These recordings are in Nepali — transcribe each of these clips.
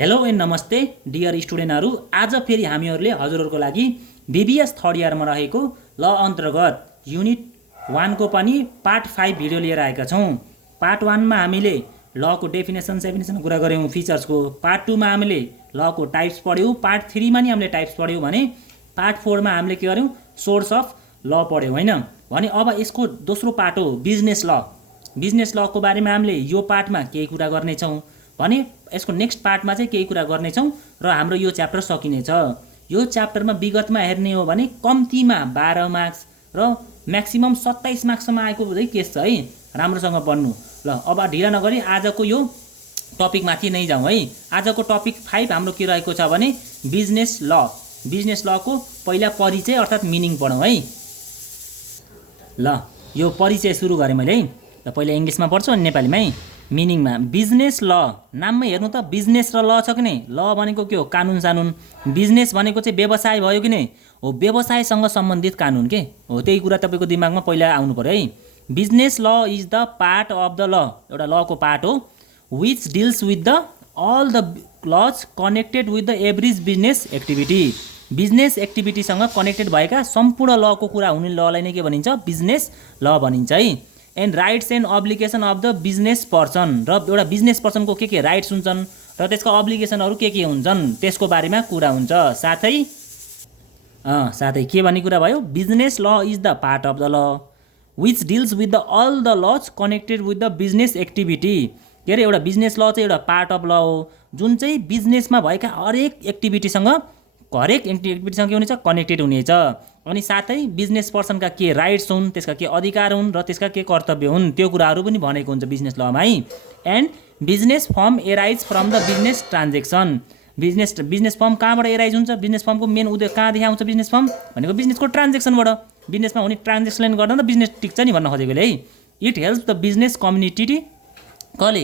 हेलो एन्ड नमस्ते डियर स्टुडेन्टहरू। आज फेरि हामीहरूले हजुरहरूको लागि बीबीएस थर्ड इयरमा रहेको ल अन्तर्गत युनिट 1 को पनि पार्ट 5 भिडियो लिएर आएका छौँ। पार्ट 1 मा हामीले लको डेफिनेसन कुरा गऱ्यौँ, फिचर्सको। पार्ट 2 मा हामीले लको टाइप्स पढ्यौँ। पार्ट 3 मा नि हामीले टाइप्स पढ्यौँ भने पार्ट 4 मा हामीले के गर्यौँ, सोर्स अफ ल पढ्यौँ हैन। भने अब यसको दोस्रो पार्ट हो बिजनेस ल। बिजनेस लको बारेमा हामीले यो पार्टमा केही कुरा गर्नेछौँ भने यसको नेक्स्ट पार्टमा चाहिँ केही कुरा गर्नेछौँ र हाम्रो यो च्याप्टर सकिनेछ। यो च्याप्टरमा विगतमा हेर्ने हो भने कम्तीमा 12 मार्क्स र म्याक्सिमम 27 मार्क्ससम्म आएको चाहिँ केस छ है। राम्रोसँग पढ्नु ल। अब ढिला नगरी आजको यो टपिकमाथि नै जाउँ है। आजको टपिक 5 हाम्रो के रहेको छ भने बिजनेस ल। बिजनेस लको पहिला परिचय अर्थात् मिनिङ पढौँ है। ल यो परिचय सुरु गरेँ मैले है। ल पहिला इङ्ग्लिसमा पढ्छु अनि नेपालीमै। मिनिङमा बिजनेस ल, नाममै हेर्नु त बिजनेस र ल छ कि नै। ल भनेको के हो, कानुन सानुन। बिजनेस भनेको चाहिँ व्यवसाय भयो कि नै हो, व्यवसायसँग सम्बन्धित कानुन के हो। त्यही कुरा तपाईँको दिमागमा पहिला आउनु पर्यो है। Business law is the part of the law, एउटा लको पार्ट हो। Which deals with the all the laws connected with the average business activity. Business एक्टिभिटीसँग कनेक्टेड भएका सम्पूर्ण लको कुरा हुने ललाई नै के भनिन्छ, बिजनेस ल भनिन्छ है। And rights and obligation of the business person, र एउटा बिजनेस पर्सनको के राइट्स हुन्छन् र त्यसका अब्लिगेसनहरू के हुन्छन् त्यसको बारेमा कुरा हुन्छ। साथै के भन्ने कुरा भयो, business law is the part of the law which deals with the all the laws connected with the business activity. के अरे, एउटा बिजनेस ल चाहिँ एउटा पार्ट अफ ल हो जुन चाहिँ बिजनेसमा भएका हरेक एक्टिभिटीसँग के हुनेछ, कनेक्टेड हुनेछ। अनि साथै बिजनेस पर्सनका के राइट्स हुन्, त्यसका के अधिकार हुन् र त्यसका के कर्तव्य हुन् त्यो कुराहरू पनि भनेको हुन्छ बिजनेस लमा है। And business form arise from the business transaction. Business form कहाँबाट एराइज हुन्छ, बिजनेस फर्मको मेन उद्देश्य कहाँदेखि आउँछ, बिजनेस फर्म भनेको बिजनेसको ट्रान्जेक्सनबाट। बिजनेसमा हुने ट्रान्जेक्सनले गर्दा त बिजनेस टिक्छ नि भन्न खोजेकोले है। It helps the business community. कसले,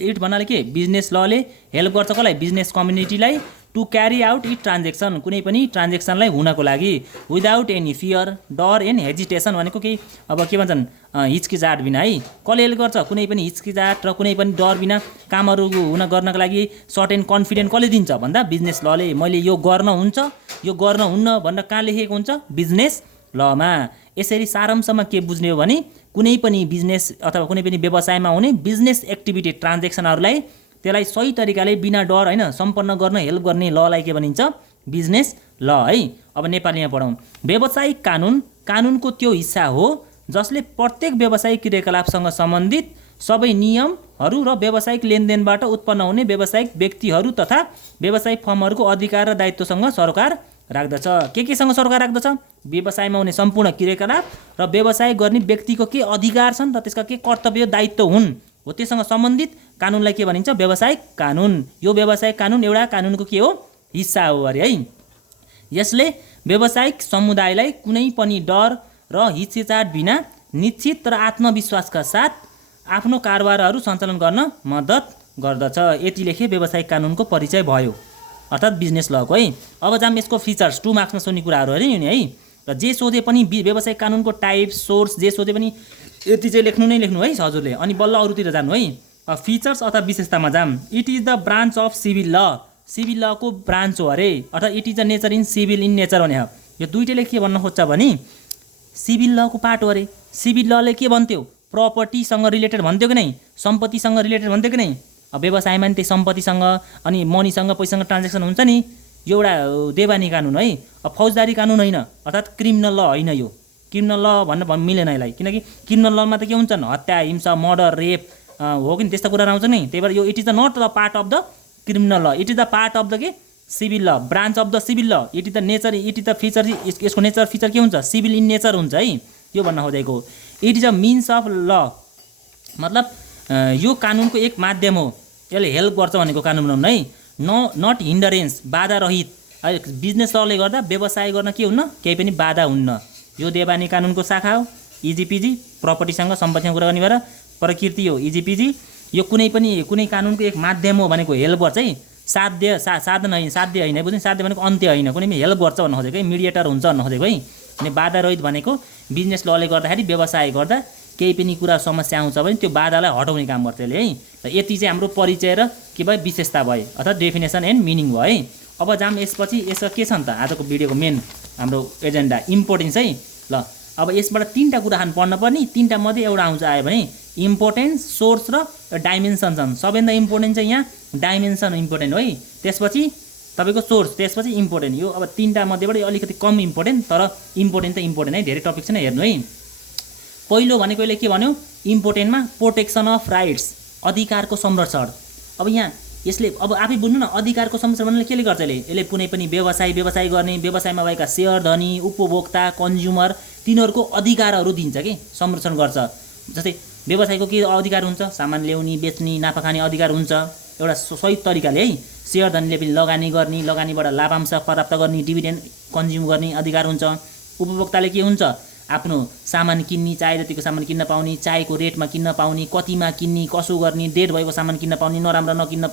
इट भन्नाले के, बिजनेस लले हेल्प गर्छ कसलाई, बिजनेस कम्युनिटीलाई to carry out it transaction, कुनै पनि ट्रान्जेक्सनलाई हुनको लागि विदाउट एनी फियर, डर एन्ड हेजिटेसन भनेको केही अब के भन्छन्, हिचकिचाट बिना है। कसले हेल्प गर्छ, कुनै पनि हिचकिचाट र कुनै पनि डर बिना कामहरू गर्नको लागि सर्ट एन्ड कन्फिडेन्ट कसले दिन्छ भन्दा बिजनेस लले। मैले यो गर्न हुन्छ, यो गर्न हुन्न भनेर कहाँ लेखेको हुन्छ, बिजनेस लमा। यसरी सारांशमा के बुझ्ने हो भने कुनै पनि बिजनेस अथवा कुनै पनि व्यवसायमा हुने बिजनेस एक्टिभिटी ट्रान्जेक्सनहरूलाई त्यसलाई सही तरिकाले बिना डर होइन सम्पन्न गर्न हेल्प गर्ने ललाई के भनिन्छ, बिजनेस ल है। अब नेपालीमा पढौँ। व्यावसायिक कानुन कानुनको त्यो हिस्सा हो जसले प्रत्येक व्यावसायिक क्रियाकलापसँग सम्बन्धित सबै नियमहरू र व्यावसायिक लेनदेनबाट उत्पन्न हुने व्यावसायिक व्यक्तिहरू तथा व्यावसायिक फर्महरूको अधिकार र दायित्वसँग सरोकार राख्दछ। केसँग सरोकार राख्दछ, व्यवसायमा हुने सम्पूर्ण क्रियाकलाप र व्यवसाय गर्ने व्यक्तिको के अधिकार छन् र त्यसका के कर्तव्य दायित्व हुन् हो त्योसँग सम्बन्धित कानुनलाई के भनिन्छ, व्यावसायिक कानुन। यो व्यावसायिक कानुन एउटा कानुनको के हो, हिस्सा हो अरे है। यसले व्यावसायिक समुदायलाई कुनै पनि डर र हिचकिचाट बिना निश्चित र आत्मविश्वासका साथ आफ्नो कारोबारहरू सञ्चालन गर्न मद्दत गर्दछ। यति लेखे व्यावसायिक कानुनको परिचय भयो अर्थात् बिजनेस लको है। अब जाम यसको फिचर्स, 2 मार्क्समा सोध्ने कुराहरू अरे नि है। र जे सोधे पनि व्यावसायिक कानुनको टाइप, सोर्स जे सोधे पनि यति चाहिँ लेख्नु है हजुरले, अनि बल्ल अरूतिर जानु है। फिचर्स अथवा विशेषतामा जाम। It is the branch of civil law, civil लको ब्रान्च हो अरे, अर्थात् it is the nature in civil in nature भने। यो दुइटैले के भन्न खोज्छ भने सिभिल लको पार्ट हो अरे। सिभिल लले के भन्थ्यो, प्रपर्टीसँग रिलेटेड भन्थ्यो कि नै, सम्पत्तिसँग रिलेटेड भन्थ्यो कि नै। अब व्यवसायमा नि त्यही सम्पत्तिसँग अनि मनीसँग पैसासँग ट्रान्जेक्सन हुन्छ नि। यो एउटा देवानी कानुन है, अब फौजदारी कानुन होइन, अर्थात् क्रिमिनल ल होइन। यो क्रिमिनल ल भन्न मिलेन यसलाई, किनकि क्रिमिनल लमा त के हुन्छन्, हत्या, हिंसा, मर्डर, रेप हो कि त्यस्ता कुरा आउँछ नि। त्यही भएर यो it is the not the part of the criminal law, it is the part of the के civil law, branch of the civil law. It is the nature, it is the feature, यसको नेचर फिचर के हुन्छ, सिभिल इन नेचर हुन्छ है। यो भन्न खोजेको it is a means of ल, मतलब यो कानुनको एक माध्यम हो, यसले हेल्प गर्छ भनेको कानुन बनाउनु है। नट हिन्डरेन्स, बाधा रहित। बिजनेस लले गर्दा व्यवसाय गर्न के हुन्न, केही पनि बाधा हुन्न। यो देवानी कानुनको शाखा हो, इजिपिजी, प्रपर्टीसँग सम्पत्तिसँग कुरा गर्ने भएर प्रकृति हो इजिपिजी। यो कुनै कानुनको एक माध्यम हो भनेको हेल्प गर्छ है। साधन होइन, साध्य होइन बुझ्नु, साध्य भनेको अन्त्य होइन, कुनै पनि हेल्प गर्छ भन्न खोजेको है, मिडिएटर हुन्छ भन्न खोजेको है। अनि बाधा रहित भनेको बिजनेस लले गर्दाखेरि व्यवसाय गर्दा केही पनि कुरा समस्या आउँछ भने त्यो बाधालाई हटाउने काम गर्छ यसले है। र यति चाहिँ हाम्रो परिचय र के भयो विशेषता भयो अर्थात् डेफिनेसन एन्ड मिनिङ भयो है। अब जाम यसपछि यसको के छ नि त आजको भिडियोको मेन हाम्रो एजेन्डा इम्पोर्टेन्स है। ल अब यसबाट तीनटा कुरा हामी पढ्न पर्ने, तीनटा मध्ये एउटा आउँछ आयो भने इम्पोर्टेन्स, सोर्स र डाइमेन्सन छन्। सबैभन्दा इम्पोर्टेन्ट चाहिँ यहाँ डाइमेन्सन इम्पोर्टेन्ट है, त्यसपछि तपाईँको सोर्स, त्यसपछि इम्पोर्टेन्ट। यो अब तीनटा मध्येबाट अलिकति कम इम्पोर्टेन्ट, तर इम्पोर्टेन्ट त इम्पोर्टेन्ट है, धेरै टपिक छैन हेर्नु है। पहिलो भनेको यसले के भन्यो इम्पोर्टेन्टमा प्रोटेक्सन अफ राइट्स, अधिकारको संरक्षण। अब यहाँ यसले अब आफै बुझ्नु न अधिकारको संरक्षण भन्नाले केले गर्छ यसले कुनै पनि व्यवसाय गर्ने व्यवसायमा भएका शेयर धनी उपभोक्ता कन्ज्युमर तिनीहरूको अधिकारहरू दिन्छ कि संरक्षण गर्छ। जस्तै व्यवसायको के अधिकार हुन्छ, सामान ल्याउने बेच्ने नाफा खाने अधिकार हुन्छ एउटा सही तरिकाले है। शेयर धनीले पनि लगानी गर्ने, लगानीबाट लाभांश प्राप्त गर्ने, डिभिडेन्ड कन्ज्युम गर्ने अधिकार हुन्छ। उपभोक्ताले के हुन्छ आफ्नो सामान किन्ने, चाहे जतिको सामान किन्न पाउने, चाहेको रेटमा किन्न पाउने, कतिमा किन्ने, कसो गर्ने, डेट भएको सामान किन्न पाउने, नराम्रो नकिन्न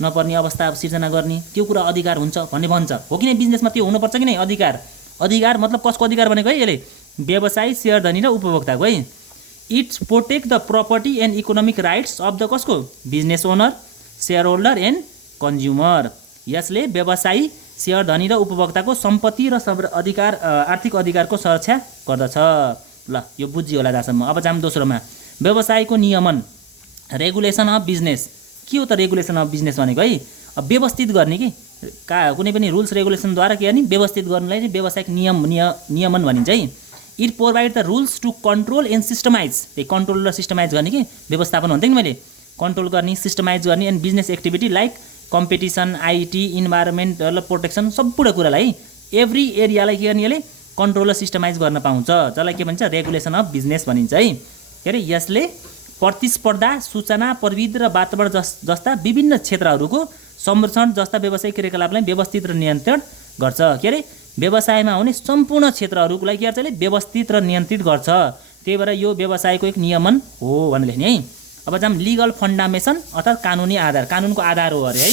नपर्ने अवस्था सिर्जना गर्ने, त्यो कुरा अधिकार हुन्छ भन्ने भन्छ। हो कि नै बिजनेसमा त्यो हुनुपर्छ कि नै अधिकार। अधिकार मतलब कसको अधिकार भनेको है यसले व्यवसायी, शेयर धनी र उपभोक्ताको है। It's protect the property and economic rights of the कसको business owner, share holder and consumer. यसले व्यवसायी, शेयर धनी र उपभोक्ताको सम्पत्ति र अधिकार आर्थिक अधिकारको सुरक्षा गर्दछ। ल यो बुझियो होला जहाँसम्म। अब जाम दोस्रोमा व्यवसायको नियमन, रेगुलेसन अफ बिजनेस। के हो त रेगुलेसन अफ बिजनेस भनेको है अब व्यवस्थित गर्ने कि कुनै पनि रुल्स रेगुलेसनद्वारा के गर्ने व्यवस्थित गर्नुलाई चाहिँ व्यावसायिक नियमन भनिन्छ है। It provide the rules to control and systemize, त्यही कन्ट्रोल र सिस्टमाइज गर्ने कि व्यवस्थापन भन्थेँ नि मैले, कन्ट्रोल गर्ने सिस्टमाइज गर्ने and business activity like competition, IT, environmental protection, सबै कुरालाई एभ्री एरियालाई के गर्ने यसले कन्ट्रोल र सिस्टमाइज गर्न पाउँछ, जसलाई के भन्छ रेगुलेसन अफ बिजनेस भनिन्छ है। के अरे यसले प्रतिस्पर्धा, सूचना प्रविधि र वातावरण जस्ता विभिन्न क्षेत्रहरूको संरक्षण जस्ता व्यावसायिक क्रियाकलापलाई व्यवस्थित र नियन्त्रण गर्छ। के अरे व्यवसायमा हुने सम्पूर्ण क्षेत्रहरूलाई के गर्छ यसले व्यवस्थित र नियन्त्रित गर्छ। त्यही भएर यो व्यवसायको एक नियमन हो भनेर लेख्ने है। अब जाम लिगल फन्डामेसन अर्थात् कानुनी आधार, कानुनको आधार हो अरे है।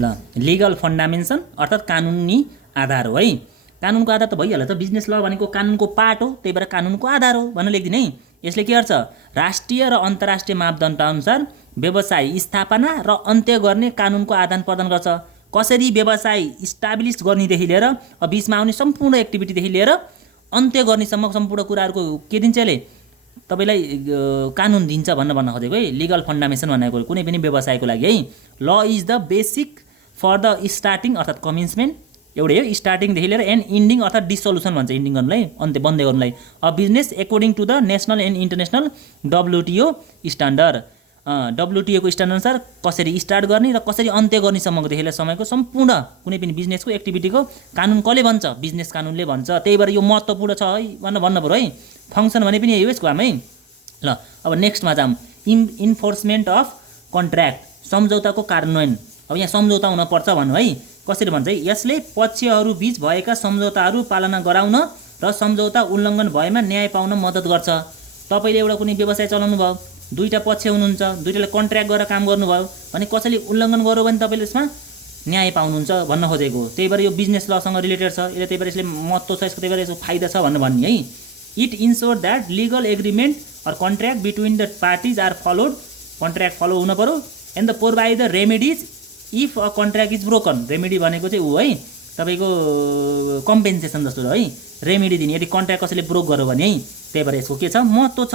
ल लिगल फन्डामेसन अर्थात् कानुनी आधार हो है। कानुनको आधार त भइहाल्यो त, बिजनेस ल भनेको कानुनको पार्ट हो, त्यही भएर कानुनको आधार हो भनेर लेखिदिने है। यसले के गर्छ राष्ट्रिय र अन्तर्राष्ट्रिय मापदण्ड अनुसार व्यवसाय स्थापना र अन्त्य गर्ने कानुनको आदान प्रदान गर्छ। कसरी व्यवसाय इस्टाब्लिस गर्नेदेखि लिएर बिचमा आउने सम्पूर्ण एक्टिभिटीदेखि लिएर अन्त्य गर्नेसम्म सम्पूर्ण कुराहरूको के दिन्छ यसले तपाईलाई कानुन दिन्छ भन्न खोजेको है। लिगल फन्डामेसन भनेको कुनै पनि व्यवसायको लागि है। Law is the basic for the starting अर्थात् कमेन्समेन्ट एउटै हो, स्टार्टिङदेखि लिएर एन्ड इन्डिङ अर्थात् डिसोल्युसन भन्छ इन्डिङ गर्नुलाई, अन्त्य बन्द गर्नुलाई। A business according to the national and international WTO standard. WTO को स्ट्यान्डर्ड अनुसार कसरी स्टार्ट गर्ने र कसरी अन्त्य गर्नेसम्मकोदेखि लिएर समयको सम्पूर्ण कुनै पनि बिजनेसको एक्टिभिटीको कानुन कसले भन्छ बिजनेस कानुनले भन्छ। त्यही भएर यो महत्त्वपूर्ण छ है भन्नु पऱ्यो है। फङ्सन भने पनि यही हो यसको काम है। ल अब नेक्स्टमा जाऊँ इन्फोर्समेन्ट अफ कन्ट्र्याक्ट, सम्झौताको कार्यान्वयन। अब यहाँ सम्झौता हुनपर्छ भन्नु है। कसरी भन्छ है यसले पक्षहरू बीच भएका सम्झौताहरू पालना गराउन र सम्झौता उल्लङ्घन भएमा न्याय पाउन मद्दत गर्छ। तपाईँले एउटा कुनै व्यवसाय चलाउनु भयो, दुईवटा पक्ष हुनुहुन्छ, दुईटाले कन्ट्र्याक्ट गरेर काम गर्नुभयो भने कसैले उल्लङ्घन गर्यो भने तपाईँले यसमा न्याय पाउनुहुन्छ भन्न खोजेको। त्यही भएर यो बिजनेस लसँग रिलेटेड छ यसले, त्यही भएर यसले महत्त्व छ यसको, त्यही भएर यसको फाइदा छ भन्ने है। It ensure that legal agreement or contract between the parties are followed, contract follow हुन पऱ्यो and the provide the remedies if a contract is broken. Remedy भनेको चाहिँ ऊ है तपाईँको कम्पेन्सेसन जस्तो है, रेमेडी दिने यदि कन्ट्र्याक्ट कसैले ब्रोक गर्यो भने है। त्यही भएर यसको के छ महत्त्व छ।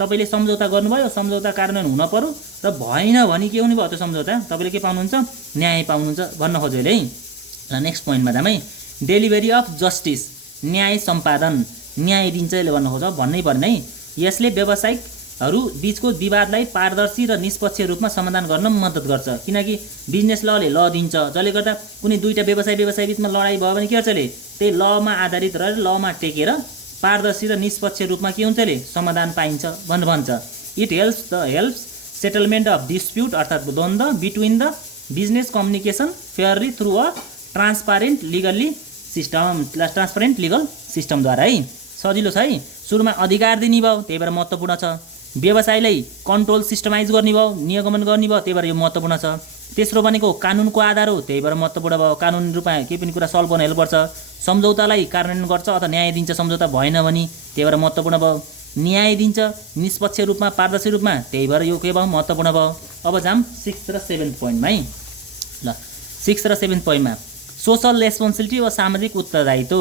तपाईँले सम्झौता गर्नुभयो, सम्झौता कार्यान्वयन हुन पऱ्यो र भएन भने के हुने भयो त्यो सम्झौता तपाईँले के पाउनुहुन्छ न्याय पाउनुहुन्छ भन्न खोज्यो है। र नेक्स्ट पोइन्टमा जाम है डेलिभरी अफ जस्टिस, न्याय सम्पादन, न्याय दिन्छ यसले भन्न खोज्छ भन्नै पर्ने है। यसले व्यावसायिकहरू बीचको विवादलाई पारदर्शी र निष्पक्ष रूपमा समाधान गर्न मद्दत गर्छ। किनकि बिजनेस लले ल दिन्छ, जसले गर्दा कुनै दुईवटा व्यवसाय बिचमा लडाइँ भयो भने के गर्छ यसले त्यही लमा आधारित रहेर लमा टेकेर पारदर्शी र निष्पक्ष रूपमा के हुन्छ यसले समाधान पाइन्छ भन्छ। It helps settlement of dispute अर्थात् द्वन्द्व between the business communication fairly through a transparent legal सिस्टमद्वारा है। सजिलो छ है। सुरुमा अधिकार दिने भयो त्यही भएर महत्त्वपूर्ण छ। व्यवसायलाई कन्ट्रोल सिस्टमाइज गर्ने भयो, नियमन गर्ने भयो, त्यही भएर यो महत्त्वपूर्ण छ। तेस्रो भनेको कानुनको आधार हो, त्यही भएर महत्त्वपूर्ण भयो। कानुनी रूपमा केही पनि कुरा सल्भ गर्न हेल्नुपर्छ। सम्झौतालाई कार्यान्वयन गर्छ अथवा न्याय दिन्छ सम्झौता भएन भने, त्यही भएर महत्त्वपूर्ण भयो। न्याय दिन्छ निष्पक्ष रूपमा, पारदर्शी रूपमा। त्यही भएर यो के भयो, महत्त्वपूर्ण भयो। अब जाम 6 र 7 पोइन्टमा है। ल 6 र 7 पोइन्टमा सोसल रेस्पोन्सिबिलिटी वा सामाजिक उत्तरदायित्व।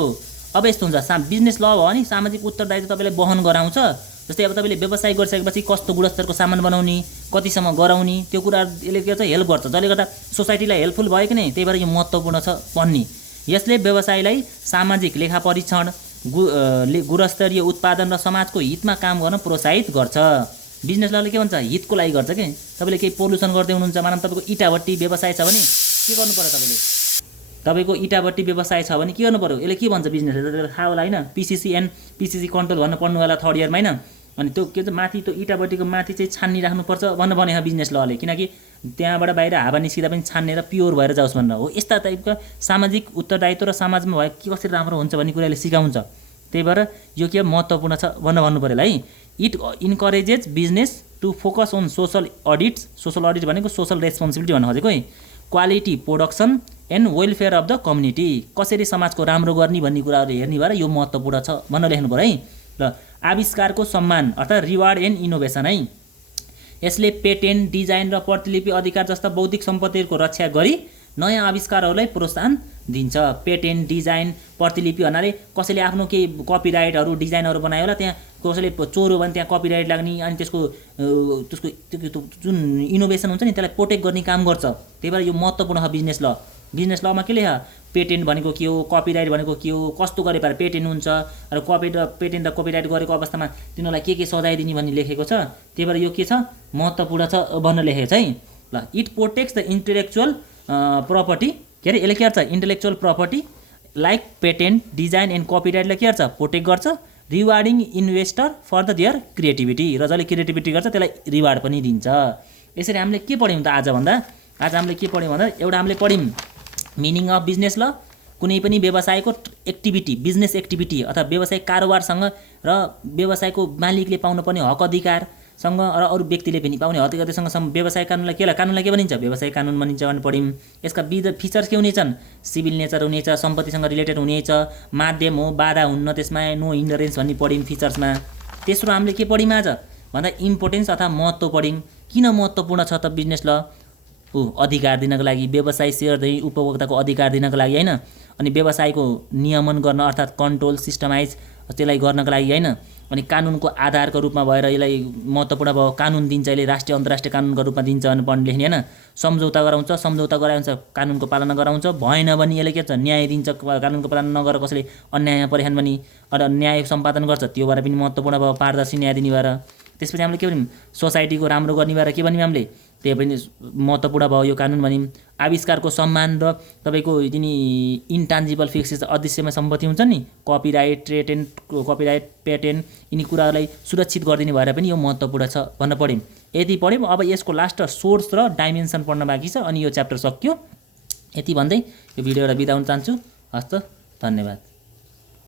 अब यस्तो हुन्छ, बिजनेस ल भयो भने सामाजिक उत्तरदायित्व तपाईँले वहन गराउँछ। जस्तै अब तपाईँले व्यवसाय गरिसकेपछि कस्तो गुणस्तरको सामान बनाउने, कतिसम्म गराउने, त्यो कुराहरू यसले के चाहिँ हेल्प गर्छ, जसले गर्दा सोसाइटीलाई हेल्पफुल भयो कि नै। त्यही भएर यो महत्त्वपूर्ण छ भन्ने। यसले व्यवसायलाई सामाजिक लेखा परीक्षण, गुणस्तरीय उत्पादन र समाजको हितमा काम गर्न प्रोत्साहित गर्छ। बिजनेस लले के भन्छ, हितको लागि गर्छ के। तपाईँले केही पोल्युसन गर्दै हुनुहुन्छ, मानव तपाईँको इटाभट्टी व्यवसाय छ भने के गर्नु पर्यो, तपाईँको इटाभट्टी व्यवसाय छ भने के गर्नु पर्यो, यसले के भन्छ बिजनेसले तपाईँले थाहा होला होइन, पिसिसी एन्ड पिसिसी कन्ट्रोल भन्न पढ्नु होला 3rd इयरमा होइन। अनि त्यो के चाहिँ माथि त्यो इटाभट्टीको माथि चाहिँ छान्नी राख्नुपर्छ भनेर भनेको बिजनेस लले, किनकि त्यहाँबाट बाहिर हावा निस्किँदा पनि छानेर प्योर भएर जाओस् भनेर हो। यस्ता टाइपका सामाजिक उत्तरदायित्व र समाजमा भए के कसरी राम्रो हुन्छ भन्ने कुराले सिकाउँछ। त्यही भएर यो के महत्त्वपूर्ण छ भनेर भन्नु पऱ्यो है। It encourages business to focus on social audits. Social audit भनेको सोसल रेस्पोन्सिबिलिटी भन्नु खोजेको है। Quality production and welfare of the community, कसरी समाजको राम्रो गर्ने भन्ने कुराहरू हेर्ने भएर यो महत्त्वपूर्ण छ भनेर लेख्नु पऱ्यो है। र आविष्कारको सम्मान अर्थात् रिवार्ड एन्ड इनोभेसन है। यसले पेटेन्ट, डिजाइन र प्रतिलिपि अधिकार जस्ता बौद्धिक सम्पत्तिहरूको रक्षा गरी नयाँ आविष्कारहरूलाई प्रोत्साहन दिन्छ। पेटेन्ट, डिजाइन, प्रतिलिपि भन्नाले कसैले आफ्नो केही कपिराइटहरू, डिजाइनहरू बनायो होला, त्यहाँ कसैले चोर्यो भने त्यहाँ कपिराइट लाग्ने, अनि त्यसको जुन इनोभेसन हुन्छ नि त्यसलाई प्रोटेक्ट गर्ने काम गर्छ। त्यही भएर यो महत्त्वपूर्ण छ बिजनेस ल। बिजनेस लमा के लेख, पेटेन्ट भनेको के हो, कपिराइट भनेको के हो, कस्तो गरे पार पेटेन्ट हुन्छ, र पेटेन्ट र कपिराइट गरेको अवस्थामा तिनीहरूलाई के सजाय दिने भन्ने लेखेको छ। त्यही भएर यो के छ, महत्त्वपूर्ण छ भनेर लेखेको छ है। ल it protects the intellectual property, के अरे यसले के गर्छ, intellectual property like patent, design and कपिराइटलाई के गर्छ, प्रोटेक्ट गर्छ। Rewarding investor for the their creativity, र जसले क्रिएटिभिटी गर्छ त्यसलाई रिवार्ड पनि दिन्छ। यसरी हामीले के पढ्यौँ त आज हामीले के पढ्यौँ भन्दा, एउटा हामीले पढ्यौँ मिनिङ अफ बिजनेस ल, कुनै पनि व्यवसायको एक्टिभिटी, बिजनेस एक्टिभिटी अथवा व्यवसायिक कारोबारसँग र व्यवसायको मालिकले पाउनुपर्ने हक अधिकारसँग र अरू व्यक्तिले पनि पाउने हक अधिकारसँग व्यवसाय कानुनलाई के भनिन्छ, व्यवसाय कानुन भनिन्छ भनेर पढ्यौँ। यसका फिचर्स के हुनेछन्, सिभिल नेचर हुनेछ, सम्पत्तिसँग रिलेटेड हुनेछ, माध्यम हो, बाधा हुन्न त्यसमा, नो हिन्डरेन्स भन्ने पढ्यौँ फिचर्समा। तेस्रो हामीले के पढ्यौँ आज भन्दा, इम्पोर्टेन्स अथवा महत्त्व पढ्यौँ। किन महत्त्वपूर्ण छ त बिजनेस ल, अधिकार दिनको लागि, व्यवसाय सेयरदेखि उपभोक्ताको अधिकार दिनको लागि होइन, अनि व्यवसायको नियमन गर्न अर्थात् कन्ट्रोल सिस्टमाइज त्यसलाई गर्नको लागि होइन, अनि कानुनको आधारको रूपमा भएर यसलाई महत्त्वपूर्ण भयो। कानुन दिन्छ, यसले राष्ट्रिय अन्तर्राष्ट्रिय कानुनको रूपमा दिन्छ भनेर पढ्नु लेख्ने होइन। सम्झौता गराउँछ, सम्झौता गराउँछ कानुनको पालना गराउँछ, भएन भने यसले के छ, न्याय दिन्छ, कानुनको पालना नगरेर कसैले अन्यायमा परेछन् भने न्याय सम्पादन गर्छ, त्यो भएर पनि महत्त्वपूर्ण भयो, पारदर्शी न्याय दिने भएर। त्यसपछि हामीले के भन्यौँ, सोसाइटीको राम्रो गर्ने भएर के भन्यौँ हामीले, त्यही पनि महत्त्वपूर्ण भयो यो कानुन भन्यौँ। आविष्कारको सम्मान र तपाईँको यिनी इन्टान्जिबल फिक्सेस अदृश्यमय सम्पत्ति हुन्छ नि, कपिराइट, पेटेन्ट यिनी कुराहरूलाई सुरक्षित गरिदिने भएर पनि यो महत्त्वपूर्ण छ भनेर पढ्यौँ। यति पढ्यौँ। अब यसको लास्ट सोर्स र डाइमेन्सन पढ्न बाँकी छ, अनि यो च्याप्टर सक्यो। यति भन्दै यो भिडियोलाई बिदा हुन चाहन्छु। हस्त, धन्यवाद।